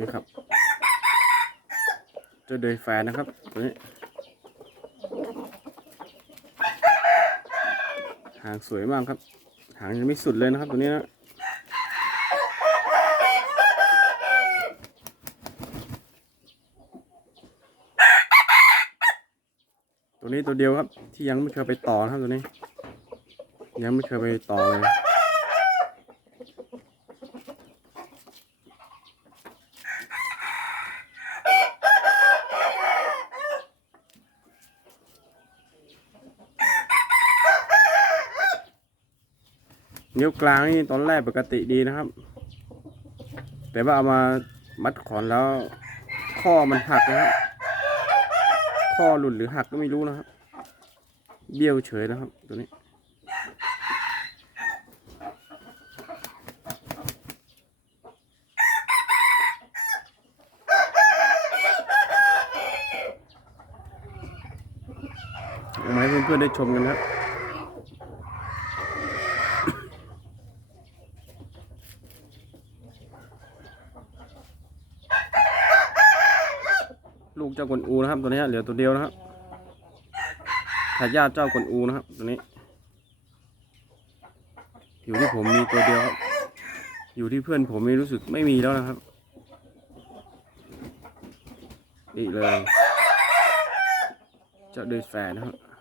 นี่ครับจะเดยแฟนนะครับตัวนี้หางสวยมากครับ หางยังไม่สุดเลยนะครับตัวนี้นะตัวนี้ตัวเดียวครับ ที่ยังไม่เคยไปต่อครับตัวนี้ ยังไม่เคยไปต่อเลย นิ้วกลางนี่ตอนแรกปกติดีนะครับ แต่ว่าเอามามัดขอนแล้ว ข้อมันหักนะครับ ข้อหลุดหรือหักก็ไม่รู้นะครับ เบี้ยวเฉยนะครับ ตัวนี้ เอามาให้เพื่อนๆได้ชมกันครับ ลูกเจ้ากวนอูนะครับ ตัวนี้เหลือตัวเดียวนะครับทายาทเจ้ากวนอูนะครับ ตัวนี้ อยู่ที่ผมมีตัวเดียวครับ อยู่ที่เพื่อนผมไม่รู้สึกไม่มีแล้วนะครับ อีกเลย เจ้าเดือยแฟนนะครับ